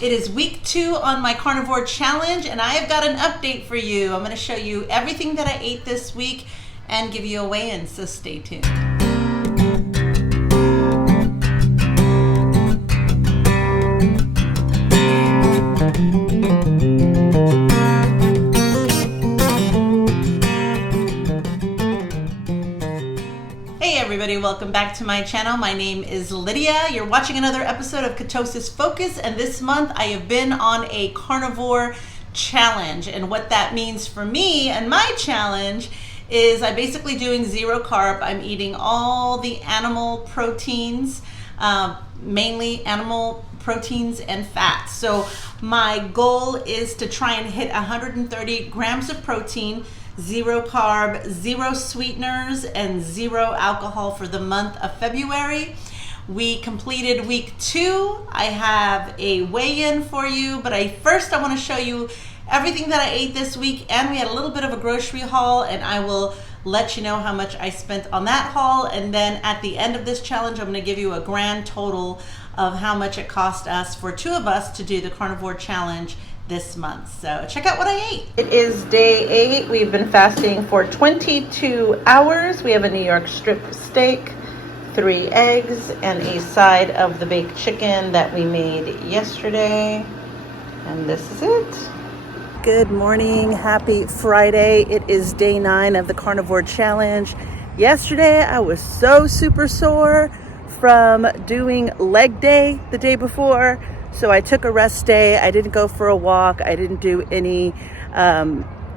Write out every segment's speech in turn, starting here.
It is week 2 on my carnivore challenge, and I have got an update for you. I'm going to show you everything that I ate this week and give you a weigh-in, so stay tuned. Hey everybody, welcome back to my channel. My name is Lydia. You're watching another episode of Ketosis Focus, and this month I have been on a carnivore challenge. And what that means for me and my challenge is I'm basically doing zero carb. I'm eating all the animal proteins, mainly animal proteins and fats. So my goal is to try and hit 130 grams of protein, zero carb, zero sweeteners, and zero alcohol for the month of February. We completed week 2. I have a weigh-in for you, but first I want to show you everything that I ate this week, and we had a little bit of a grocery haul, and I will let you know how much I spent on that haul. And then at the end of this challenge, I'm going to give you a grand total of how much it cost us for 2 of us to do the carnivore challenge this month. So check out what I ate. It is day 8. We've been fasting for 22 hours. We have a New York strip steak, 3 eggs, and a side of the baked chicken that we made yesterday. And this is it. Good morning, happy Friday. It is day 9 of the carnivore challenge. Yesterday I was so super sore from doing leg day the day before. So I took a rest day. I didn't go for a walk. I didn't do any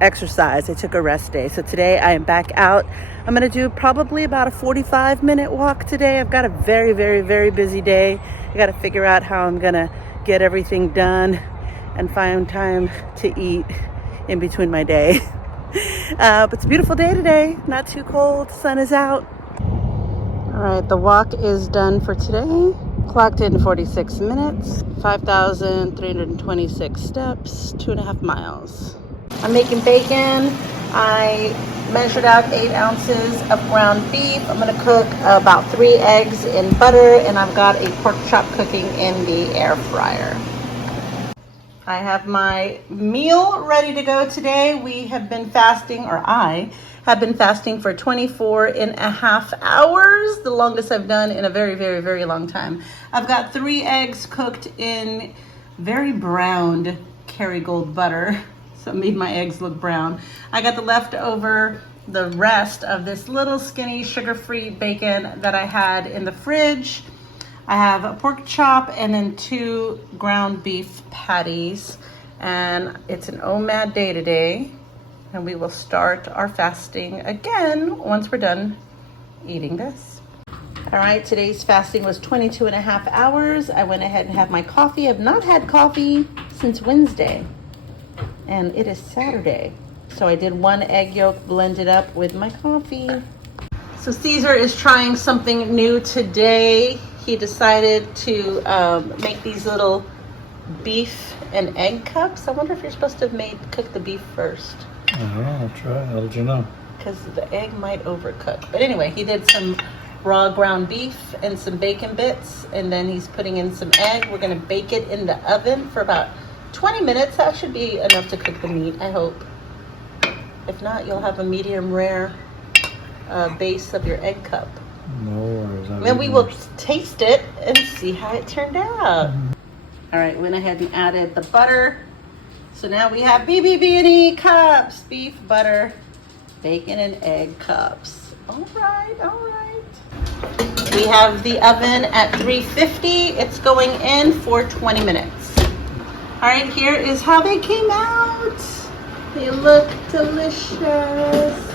exercise. I took a rest day. So today I am back out. I'm going to do probably about a 45-minute walk today. I've got a very, very, very busy day. I got to figure out how I'm going to get everything done and find time to eat in between my day. But it's a beautiful day today. Not too cold. The sun is out. All right, the walk is done for today. Clocked in 46 minutes, 5,326 steps, 2.5 miles. I'm making bacon. I measured out 8 ounces of ground beef. I'm gonna cook about 3 eggs in butter, and I've got a pork chop cooking in the air fryer. I have my meal ready to go today. We have been fasting, or I have been fasting for 24.5 hours, the longest I've done in a very, very, very long time. I've got 3 eggs cooked in very browned Kerrygold butter, so it made my eggs look brown. I got the rest of this little skinny sugar-free bacon that I had in the fridge. I have a pork chop and then 2 ground beef patties, and it's an OMAD day today. And we will start our fasting again once we're done eating this. All right, today's fasting was 22.5 hours. I went ahead and had my coffee. I've not had coffee since Wednesday, and it is Saturday. So I did 1 egg yolk blended up with my coffee. So Caesar is trying something new today. He decided to make these little beef and egg cups. I wonder if you're supposed to have cook the beef first. I don't know, I'll try. How did you know? Because the egg might overcook. But anyway, he did some raw ground beef and some bacon bits, and then he's putting in some egg. We're going to bake it in the oven for about 20 minutes. That should be enough to cook the meat, I hope. If not, you'll have a medium rare base of your egg cup. No worries. Then we will taste it and see how it turned out. All right, went ahead and added the butter. So now we have BBB&E cups, beef, butter, bacon, and egg cups. All right, all right. We have the oven at 350. It's going in for 20 minutes. All right, here is how they came out. They look delicious.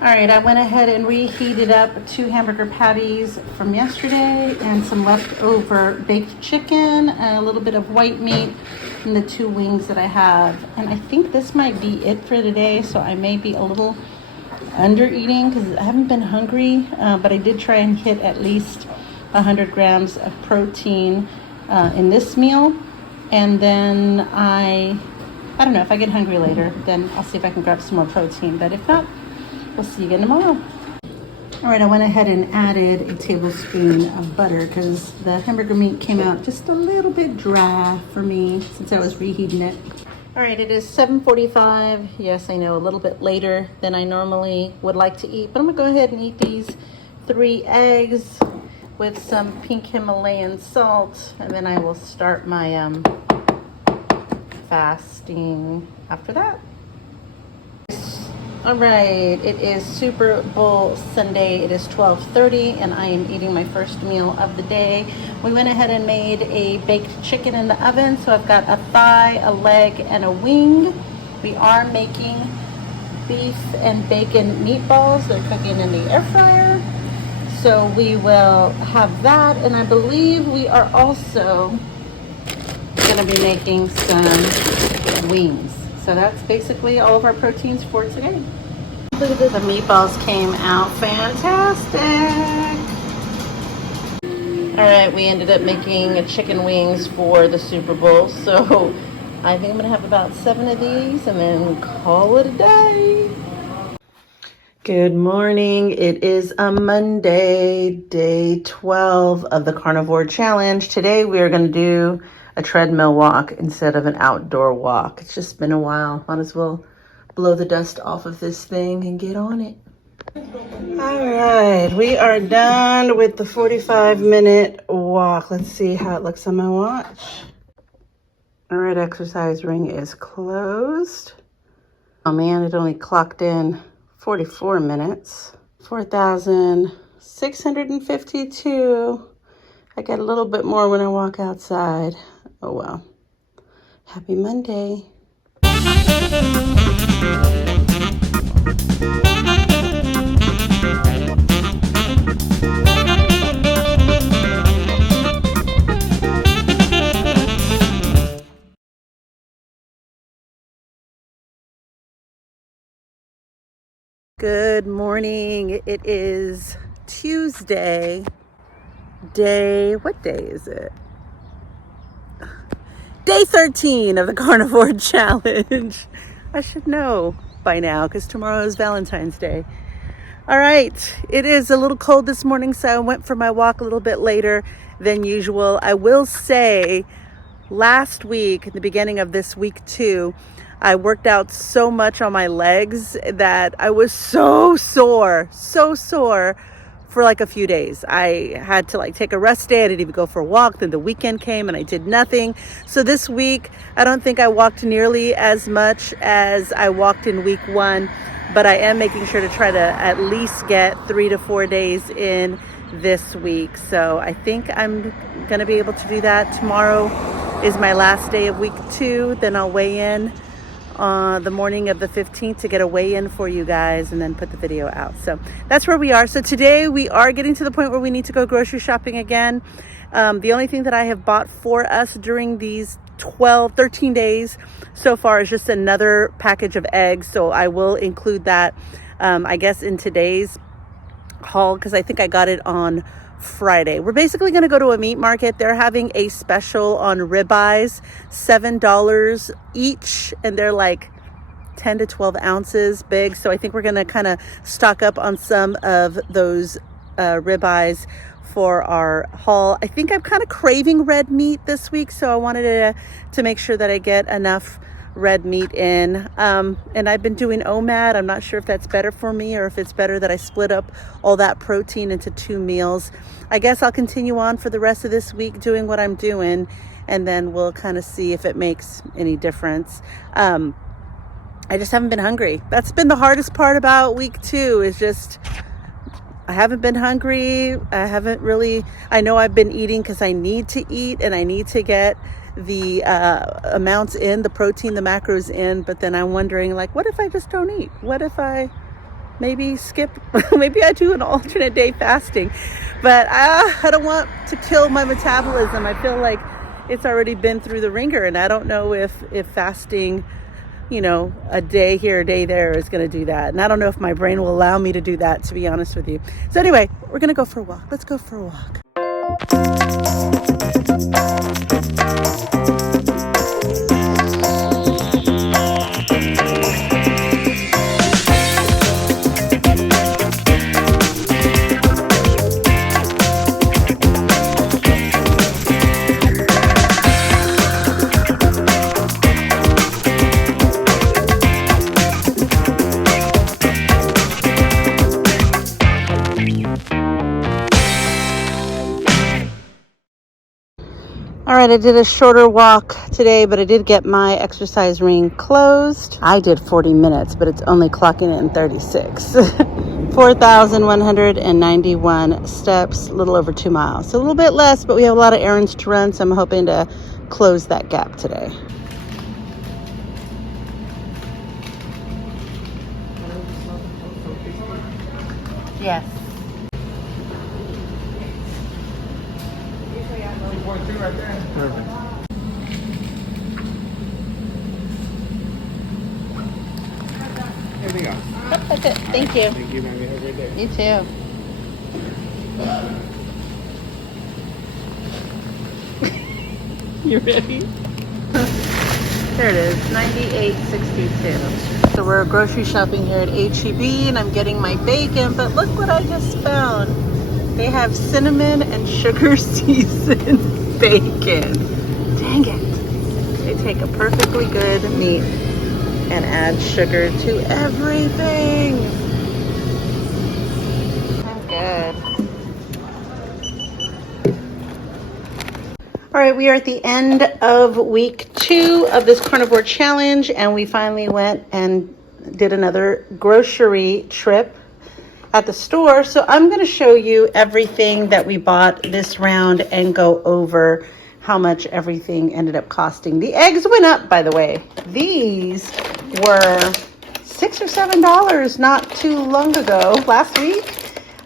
All right, I went ahead and reheated up 2 hamburger patties from yesterday and some leftover baked chicken and a little bit of white meat and the 2 wings that I have. And I think this might be it for today, so I may be a little under eating because I haven't been hungry, but I did try and hit at least 100 grams of protein in this meal. And then I don't know, if I get hungry later, then I'll see if I can grab some more protein. But if not, We'll see you again tomorrow. All right, I went ahead and added a tablespoon of butter because the hamburger meat came out just a little bit dry for me since I was reheating it. All right, it is 7:45. Yes, I know, a little bit later than I normally would like to eat, but I'm gonna go ahead and eat these 3 eggs with some pink Himalayan salt, and then I will start my fasting after that. All right, it is Super Bowl Sunday. It is 12:30 and I am eating my first meal of the day. We went ahead and made a baked chicken in the oven. So I've got a thigh, a leg, and a wing. We are making beef and bacon meatballs. They're cooking in the air fryer. So we will have that. And I believe we are also gonna be making some wings. So that's basically all of our proteins for today. Look at this, the meatballs came out fantastic. All right, we ended up making chicken wings for the Super Bowl. So I think I'm gonna have about 7 of these and then call it a day. Good morning, it is a Monday, day 12 of the Carnivore Challenge. Today we are gonna do a treadmill walk instead of an outdoor walk. It's just been a while. Might as well blow the dust off of this thing and get on it. All right, we are done with the 45-minute walk. Let's see how it looks on my watch. All right, exercise ring is closed. Oh man, it only clocked in 44 minutes. 4,652. I get a little bit more when I walk outside. Oh well. Happy Monday. Good morning. It is Tuesday. What day is it? Day 13 of the Carnivore Challenge. I should know by now because tomorrow is Valentine's Day. All right, it is a little cold this morning, so I went for my walk a little bit later than usual. I will say last week, at the beginning of this week too, I worked out so much on my legs that I was so sore for like a few days. I had to like take a rest day. I didn't even go for a walk. Then the weekend came and I did nothing. So this week, I don't think I walked nearly as much as I walked in week 1, but I am making sure to try to at least get 3 to 4 days in this week. So I think I'm gonna be able to do that. Tomorrow is my last day of week 2. Then I'll weigh in the morning of the 15th to get a weigh-in for you guys and then put the video out. So that's where we are. So today we are getting to the point where we need to go grocery shopping again. The only thing that I have bought for us during these 13 days so far is just another package of eggs. So I will include that, I guess, in today's haul because I think I got it on Friday. We're basically going to go to a meat market. They're having a special on ribeyes, $7 each, and they're like 10 to 12 ounces big. So I think we're going to kind of stock up on some of those ribeyes for our haul. I think I'm kind of craving red meat this week, so I wanted to make sure that I get enough red meat in. And I've been doing OMAD. I'm not sure if that's better for me or if it's better that I split up all that protein into 2 meals. I guess I'll continue on for the rest of this week doing what I'm doing, and then we'll kind of see if it makes any difference. I just haven't been hungry. That's been the hardest part about week 2 is just I haven't been hungry. I know I've been eating because I need to eat and I need to get the amounts in, the protein, the macros in, but then I'm wondering, like, what if I just don't eat? What if I maybe skip, maybe I do an alternate day fasting? But I don't want to kill my metabolism. I feel like it's already been through the ringer, and I don't know if fasting, a day here, a day there is going to do that. And I don't know if my brain will allow me to do that, to be honest with you. So anyway, we're going to go for a walk. Let's go for a walk. All right, I did a shorter walk today, but I did get my exercise ring closed. I did 40 minutes, but it's only clocking in 36. 4,191 steps, a little over 2 miles. So a little bit less, but we have a lot of errands to run, so I'm hoping to close that gap today. Yes. Perfect. Anything else? That's it. Thank you. Thank you, man. You have a great day. You too. You ready? There it is, 98.62. So we're grocery shopping here at HEB, and I'm getting my bacon, but look what I just found. They have cinnamon and sugar seasoned bacon. Dang it. They take a perfectly good meat and add sugar to everything. I'm good. All right, we are at the end of week 2 of this carnivore challenge, and we finally went and did another grocery trip at the store. So I'm going to show you everything that we bought this round and go over how much everything ended up costing. The eggs went up, by the way. These were $6 or $7 not too long ago, last week,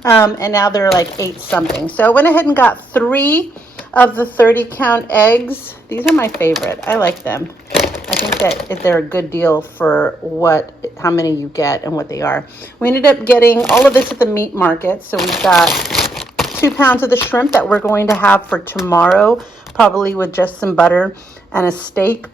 and now they're like 8 something. So I went ahead and got 3 of the 30 count eggs. These are my favorite. I like them. I think that they're a good deal for how many you get and what they are. We ended up getting all of this at the meat market. So we've got 2 pounds of the shrimp that we're going to have for tomorrow, probably with just some butter and a steak.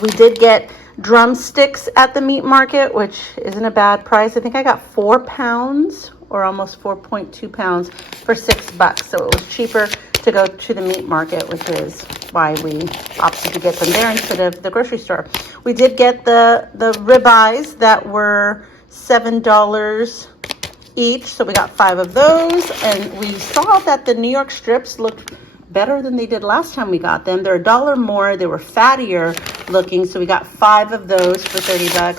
We did get drumsticks at the meat market, which isn't a bad price. I think I got 4 pounds or almost 4.2 pounds for $6. So it was cheaper to go to the meat market, which is why we opted to get them there instead of the grocery store. We did get the ribeyes that were $7 each, so we got 5 of those, and we saw that the New York strips looked better than they did last time we got them. They're $1 more. They were fattier looking, so we got 5 of those for $30.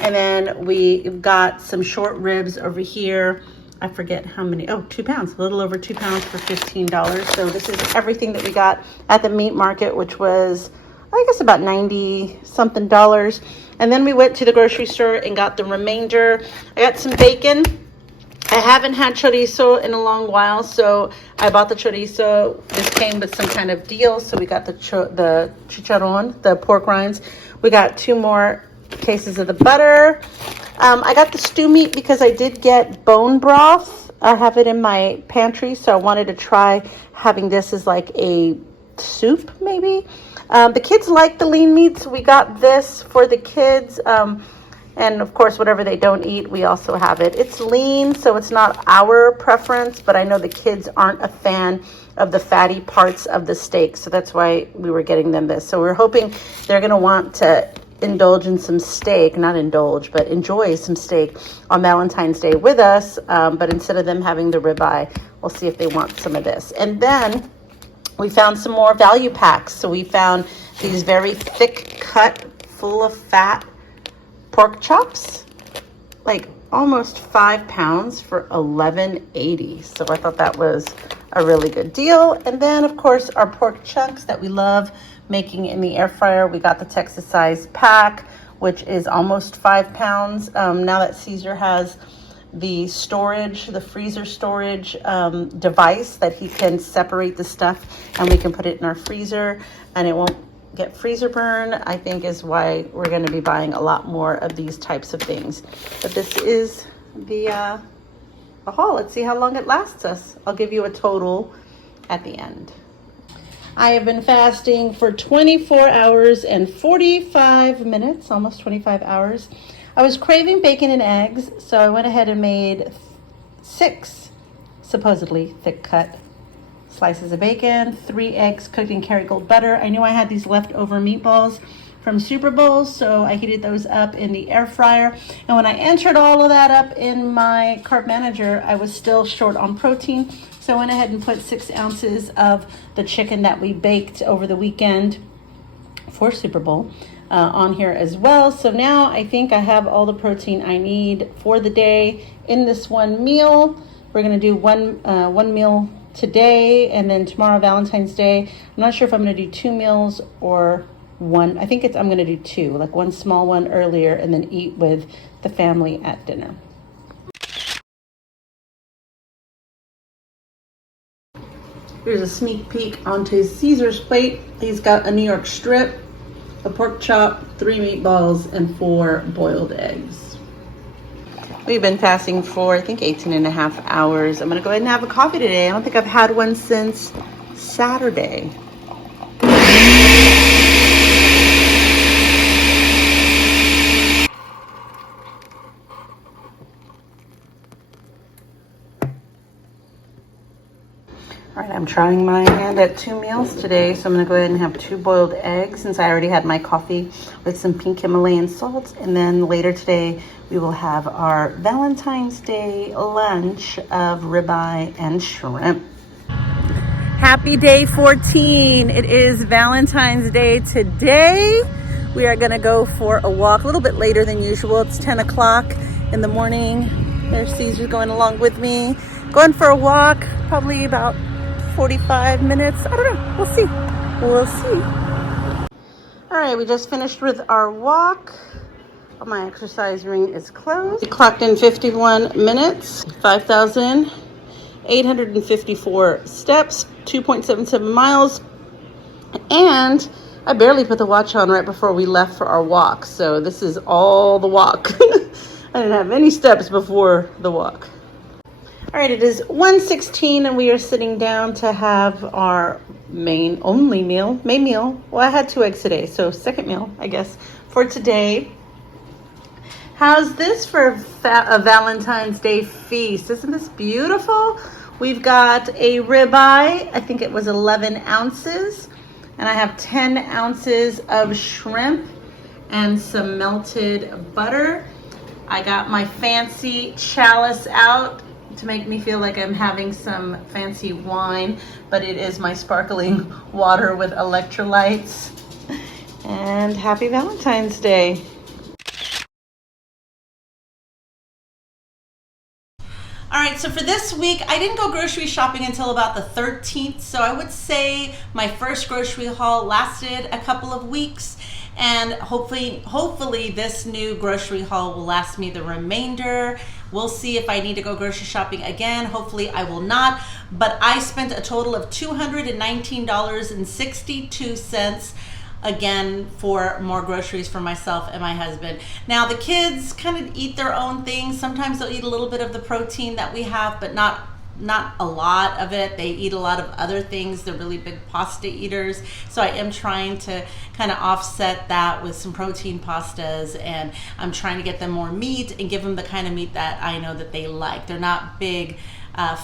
And then we got some short ribs over here. I forget how many. Oh, 2 pounds, a little over 2 pounds for $15. So this is everything that we got at the meat market, which was, I guess, about 90 something dollars. And then we went to the grocery store and got the remainder. I got some bacon. I haven't had chorizo in a long while, so I bought the chorizo. This came with some kind of deal, so we got the chicharron, the pork rinds. We got 2 more cases of the butter. I got the stew meat because I did get bone broth. I have it in my pantry, so I wanted to try having this as like a soup, maybe. The kids like the lean meat, so we got this for the kids. And of course, whatever they don't eat, we also have it. It's lean, so it's not our preference, but I know the kids aren't a fan of the fatty parts of the steak, so that's why we were getting them this. So we're hoping they're going to want to indulge in some steak, not indulge, but enjoy some steak on Valentine's Day with us. But instead of them having the ribeye, we'll see if they want some of this. And then we found some more value packs. So we found these very thick cut, full of fat pork chops, like almost 5 pounds for $11.80. So I thought that was a really good deal. And then of course our pork chunks that we love making in the air fryer. We got the Texas size pack, which is almost 5 pounds. Now that Caesar has the storage, the freezer storage device that he can separate the stuff and we can put it in our freezer and it won't get freezer burn, I think is why we're going to be buying a lot more of these types of things. But this is the haul. Let's see how long it lasts us. I'll give you a total at the end. I have been fasting for 24 hours and 45 minutes, almost 25 hours. I was craving bacon and eggs, so I went ahead and made 6 supposedly thick cut slices of bacon, 3 eggs cooked in Kerrygold butter. I knew I had these leftover meatballs from Super Bowl, so I heated those up in the air fryer. And when I entered all of that up in my carb manager, I was still short on protein, so I went ahead and put 6 ounces of the chicken that we baked over the weekend for Super Bowl on here as well. So now I think I have all the protein I need for the day in this one meal. We're gonna do one meal today, and then tomorrow, Valentine's Day. I'm not sure if I'm gonna do 2 meals or one. I think I'm gonna do 2, like one small one earlier and then eat with the family at dinner. Here's a sneak peek onto Caesar's plate. He's got a New York strip, a pork chop, 3 meatballs, and 4 boiled eggs. We've been fasting for, I think, 18.5 hours. I'm gonna go ahead and have a coffee today. I don't think I've had one since Saturday. All right, I'm trying my hand at 2 meals today, so I'm gonna go ahead and have 2 boiled eggs since I already had my coffee with some pink Himalayan salt. And then later today, we will have our Valentine's Day lunch of ribeye and shrimp. Happy day 14. It is Valentine's Day today. We are gonna go for a walk a little bit later than usual. It's 10 o'clock in the morning. There's Caesar going along with me. Going for a walk, probably about 45 minutes. I don't know, we'll see. We'll see. All right, we just finished with our walk. My exercise ring is closed. We clocked in 51 minutes, 5,854 steps, 2.77 miles. And I barely put the watch on right before we left for our walk. So this is all the walk. I didn't have any steps before the walk. All right, it is 1:16 and we are sitting down to have our main meal. Well, I had 2 eggs today, so second meal, I guess, for today. How's this for a Valentine's Day feast? Isn't this beautiful? We've got a ribeye, I think it was 11 ounces, and I have 10 ounces of shrimp and some melted butter. I got my fancy chalice out to make me feel like I'm having some fancy wine, but it is my sparkling water with electrolytes. And happy Valentine's Day. All right, so for this week, I didn't go grocery shopping until about the 13th, so I would say my first grocery haul lasted a couple of weeks, and hopefully this new grocery haul will last me the remainder. We'll see if I need to go grocery shopping again. Hopefully I will not, but I spent a total of $219.62 again for more groceries for myself and my husband. Now the kids kind of eat their own things. Sometimes they'll eat a little bit of the protein that we have, but not a lot of it. They eat a lot of other things. They're really big pasta eaters. So I am trying to kind of offset that with some protein pastas, and I'm trying to get them more meat and give them the kind of meat that I know that they like. They're not big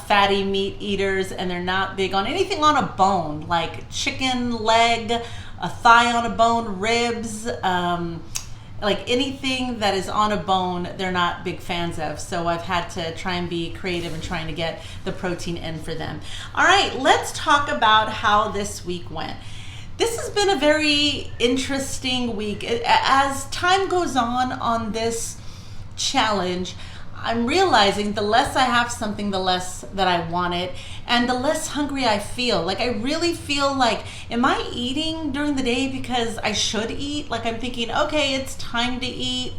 fatty meat eaters, and they're not big on anything on a bone, like chicken leg, a thigh on a bone, ribs, like anything that is on a bone, they're not big fans of. So I've had to try and be creative in trying to get the protein in for them. All right, let's talk about how this week went. This has been a very interesting week. As time goes on this challenge, I'm realizing the less I have something, the less that I want it, and the less hungry I feel. Like, I really feel like, am I eating during the day because I should eat? Like, I'm thinking, okay, it's time to eat.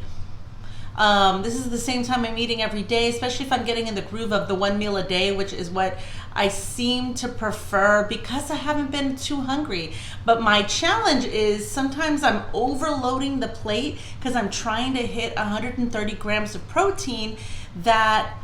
This is the same time I'm eating every day, especially if I'm getting in the groove of the 1 meal a day, which is what I seem to prefer because I haven't been too hungry. But my challenge is sometimes I'm overloading the plate because I'm trying to hit 130 grams of protein that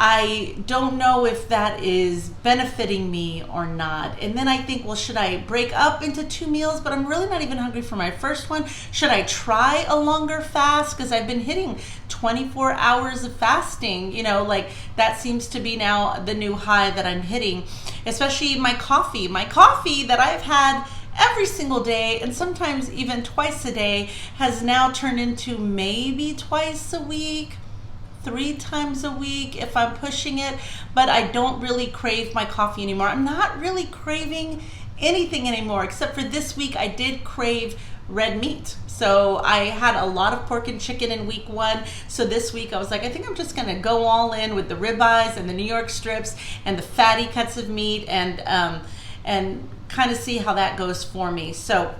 I don't know if that is benefiting me or not. And then I think, well, should I break up into 2 meals? But I'm really not even hungry for my first one. Should I try a longer fast? Because I've been hitting 24 hours of fasting. You know, like that seems to be now the new high that I'm hitting, especially my coffee. My coffee that I've had every single day, and sometimes even twice a day, has now turned into maybe twice a week, 3 times a week if I'm pushing it. But I don't really crave my coffee anymore. I'm not really craving anything anymore, except for this week I did crave red meat. So I had a lot of pork and chicken in week 1. So this week I was like, I think I'm just gonna go all in with the ribeyes and the New York strips and the fatty cuts of meat, and kind of see how that goes for me. So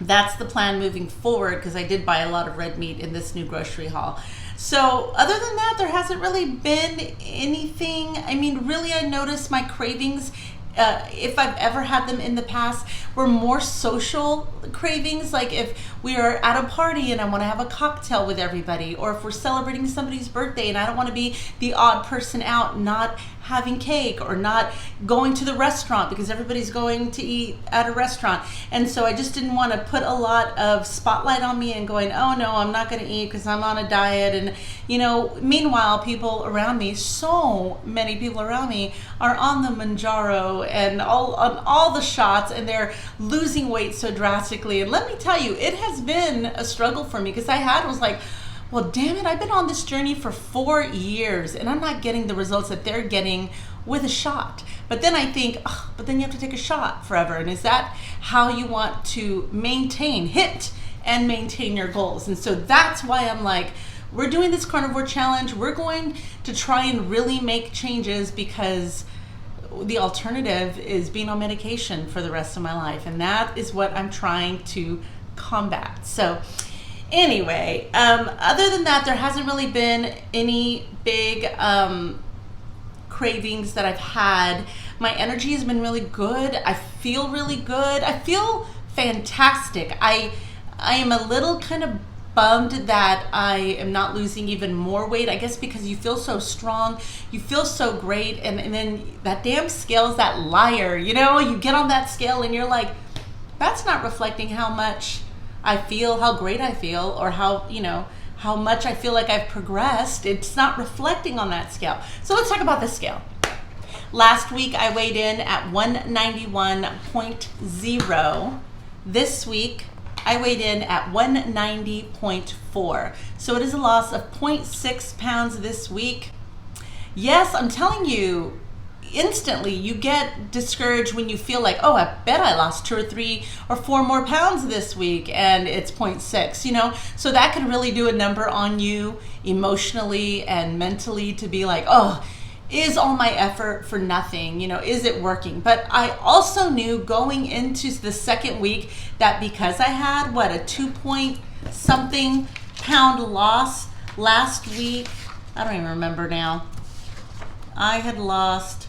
that's the plan moving forward, because I did buy a lot of red meat in this new grocery haul. So other than that, there hasn't really been anything. I mean, really, I noticed my cravings, if I've ever had them in the past, were more social cravings. Like if we are at a party and I want to have a cocktail with everybody, or if we're celebrating somebody's birthday and I don't want to be the odd person out not having cake or not going to the restaurant because everybody's going to eat at a restaurant. And so I just didn't want to put a lot of spotlight on me and going, oh no, I'm not going to eat because I'm on a diet. And meanwhile, people around me, so many people around me are on the Manjaro and on all the shots, and they're losing weight so drastically. And let me tell you, it has been a struggle for me, because I was like, well, damn it, I've been on this journey for 4 years and I'm not getting the results that they're getting with a shot. But then I think, but then you have to take a shot forever. And is that how you want to hit and maintain your goals? And so that's why I'm like, we're doing this carnivore challenge. We're going to try and really make changes, because the alternative is being on medication for the rest of my life. And that is what I'm trying to combat. So anyway, other than that, there hasn't really been any big cravings that I've had. My energy has been really good. I feel really good. I feel fantastic. I am a little kind of bummed that I am not losing even more weight. I guess because you feel so strong, you feel so great, and then that damn scale's that liar. You get on that scale and you're like, that's not reflecting how much I feel, how great I feel, or how much I feel like I've progressed. It's not reflecting on that scale. So let's talk about the scale. Last week I weighed in at 191.0. This week I weighed in at 190.4. So it is a loss of 0.6 pounds this week. Yes, I'm telling you, instantly you get discouraged when you feel like, oh, I bet I lost 2 or 3 or 4 more pounds this week, and it's 0.6, so that can really do a number on you emotionally and mentally, to be like, oh, is all my effort for nothing? Is it working? But I also knew going into the second week that because I had a 2-point-something pound loss last week, I don't even remember now, I had lost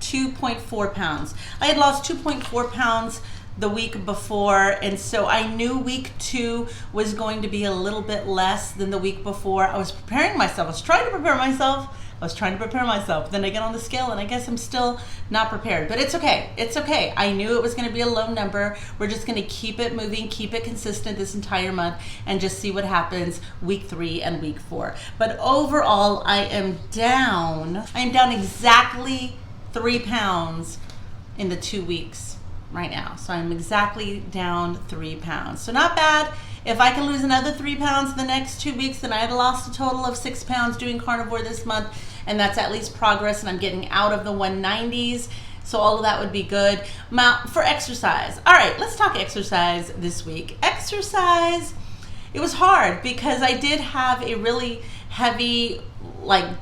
2.4 pounds. I had lost 2.4 pounds the week before, and so I knew week 2 was going to be a little bit less than the week before. I was preparing myself. I was trying to prepare myself. Then I get on the scale and I guess I'm still not prepared. But it's okay. It's okay. I knew it was going to be a low number. We're just going to keep it moving, keep it consistent this entire month, and just see what happens week 3 and week 4. But overall, I am down. I am down exactly 3 pounds in the 2 weeks right now. So I'm exactly down 3 pounds. So not bad. If I can lose another 3 pounds in the next 2 weeks, then I had lost a total of 6 pounds doing carnivore this month, and that's at least progress, and I'm getting out of the 190s. So all of that would be good. Now, for exercise. All right, let's talk exercise this week. Exercise, it was hard because I did have a really heavy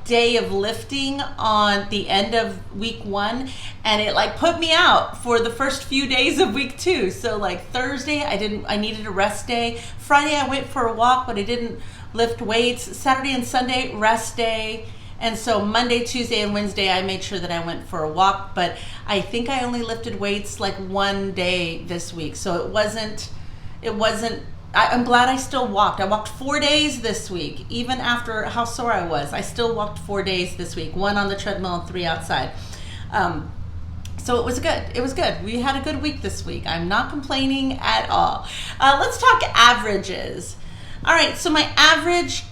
day of lifting on the end of week 1, and it put me out for the first few days of week 2. So Thursday I needed a rest day. Friday I went for a walk, but I didn't lift weights. Saturday and Sunday, rest day. And so Monday, Tuesday, and Wednesday I made sure that I went for a walk, but I think I only lifted weights 1 day this week. So it wasn't I'm glad I still walked. I walked 4 days this week, even after how sore I was. I still walked 4 days this week, 1 on the treadmill and 3 outside. So it was good. It was good. We had a good week this week. I'm not complaining at all. Let's talk averages. All right, so my average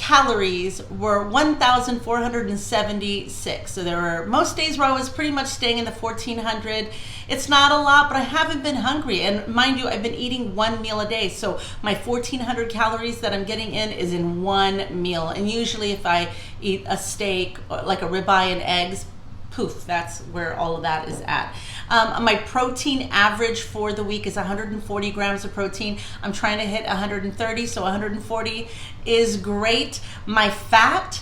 calories were 1,476. So there were most days where I was pretty much staying in the 1,400. It's not a lot, but I haven't been hungry. And mind you, I've been eating one meal a day. So my 1,400 calories that I'm getting in is in one meal. And usually if I eat a steak, like a ribeye and eggs, poof, that's where all of that is at. My protein average for the week is 140 grams of protein. I'm trying to hit 130, so 140 is great. My fat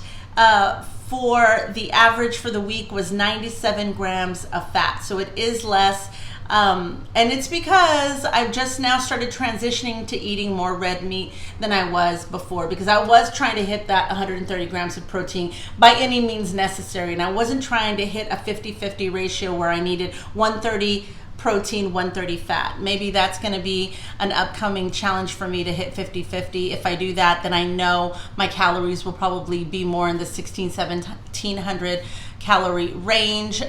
for the average for the week was 97 grams of fat, so it is less. And it's because I've just now started transitioning to eating more red meat than I was before, because I was trying to hit that 130 grams of protein by any means necessary, and I wasn't trying to hit a 50-50 ratio where I needed 130 protein, 130 fat. Maybe that's going to be an upcoming challenge for me to hit 50-50. If I do that, then I know my calories will probably be more in the 1,700 calorie range.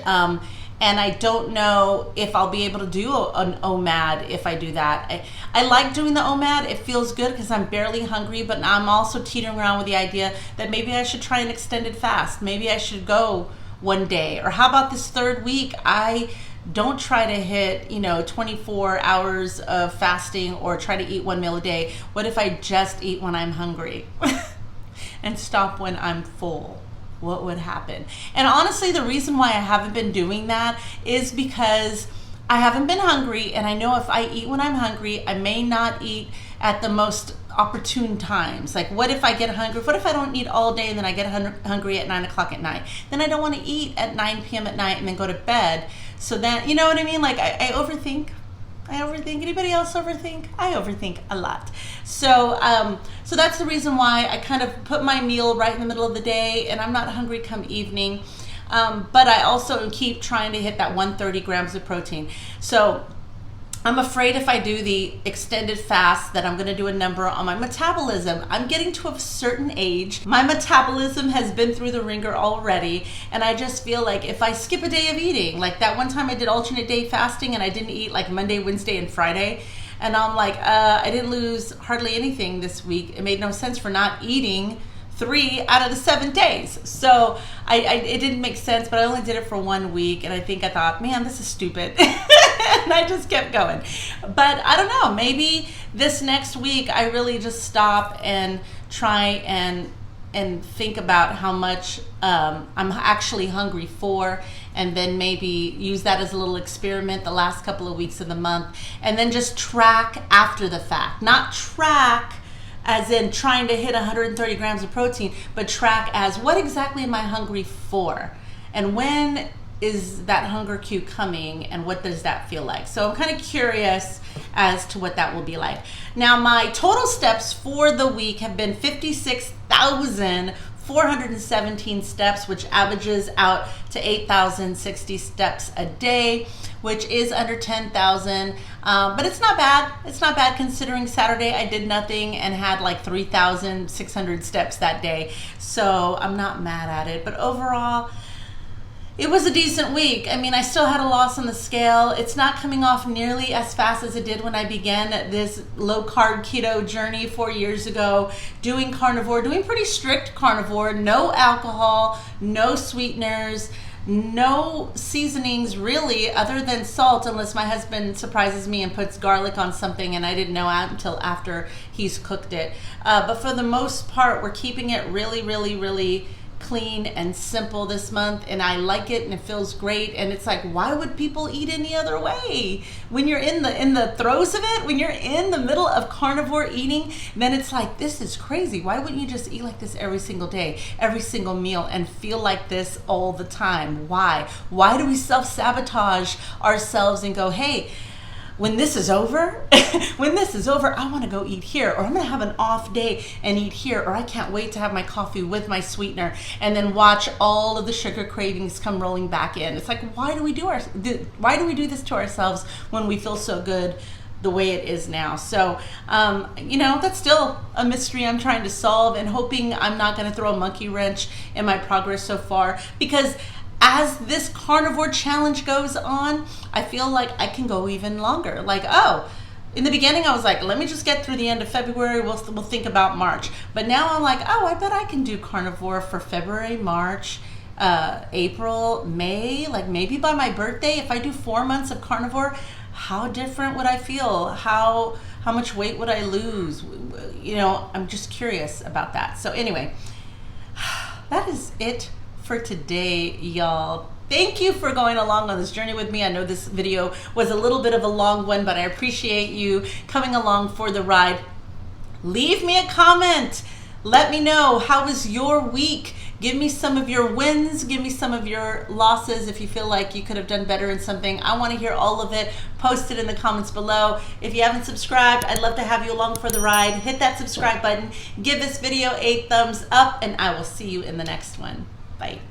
And I don't know if I'll be able to do an OMAD if I do that. I like doing the OMAD. It feels good because I'm barely hungry, but I'm also teetering around with the idea that maybe I should try an extended fast. Maybe I should go one day. Or how about this third week? I don't try to hit, 24 hours of fasting or try to eat one meal a day. What if I just eat when I'm hungry and stop when I'm full? What would happen? And honestly, the reason why I haven't been doing that is because I haven't been hungry, and I know if I eat when I'm hungry, I may not eat at the most opportune times. Like, what if I get hungry? What if I don't eat all day and then I get hungry at 9 o'clock at night? Then I don't want to eat at 9 p.m. at night and then go to bed. So then, you know what I mean? Like, I overthink. Anybody else overthink? I overthink a lot. So so that's the reason why I kind of put my meal right in the middle of the day, and I'm not hungry come evening. But I also keep trying to hit that 130 grams of protein. So I'm afraid if I do the extended fast that I'm going to do a number on my metabolism. I'm getting to a certain age. My metabolism has been through the ringer already, and I just feel like if I skip a day of eating, like that one time I did alternate day fasting and I didn't eat like Monday, Wednesday, and Friday, and I'm like, I didn't lose hardly anything this week. It made no sense for not eating 3 out of the 7 days. So it didn't make sense, but I only did it for 1 week, and I thought, man, this is stupid. And I just kept going. But I don't know, maybe this next week I really just stop and try and think about how much I'm actually hungry for, and then maybe use that as a little experiment the last couple of weeks of the month, and then just track after the fact. Not track as in trying to hit 130 grams of protein, but track as what exactly am I hungry for? And when is that hunger cue coming, and what does that feel like? So I'm kind of curious as to what that will be like. Now, my total steps for the week have been 56,417 steps, which averages out to 8,060 steps a day, which is under 10,000. But it's not bad. It's not bad considering Saturday I did nothing and had like 3,600 steps that day. So I'm not mad at it. But overall, it was a decent week. I mean, I still had a loss on the scale. It's not coming off nearly as fast as it did when I began this low-carb keto journey 4 years ago, doing carnivore, doing pretty strict carnivore, no alcohol, no sweeteners, no seasonings really other than salt, unless my husband surprises me and puts garlic on something and I didn't know until after he's cooked it. But for the most part, we're keeping it really, really, really clean and simple this month, and I like it, and it feels great. And it's like, why would people eat any other way? When you're in the throes of it, when you're in the middle of carnivore eating, then it's like, this is crazy. Why wouldn't you just eat like this every single day, every single meal, and feel like this all the time? Why do we self-sabotage ourselves and go, hey, when this is over, I want to go eat here, or I'm going to have an off day and eat here, or I can't wait to have my coffee with my sweetener and then watch all of the sugar cravings come rolling back in. It's like, why do we do this to ourselves when we feel so good the way it is now? So, that's still a mystery I'm trying to solve, and hoping I'm not going to throw a monkey wrench in my progress so far, because as this carnivore challenge goes on, I feel like I can go even longer. Like, in the beginning I was like, let me just get through the end of February, we'll think about March. But now I'm like, oh, I bet I can do carnivore for February, March, April, May, like maybe by my birthday. If I do 4 months of carnivore, how different would I feel? How much weight would I lose? You know, I'm just curious about that. So anyway, that is it for today, y'all. Thank you for going along on this journey with me. I know this video was a little bit of a long one, but I appreciate you coming along for the ride. Leave me a comment. Let me know, how was your week? Give me some of your wins. Give me some of your losses if you feel like you could have done better in something. I want to hear all of it. Post it in the comments below. If you haven't subscribed, I'd love to have you along for the ride. Hit that subscribe button. Give this video a thumbs up, and I will see you in the next one. Bye.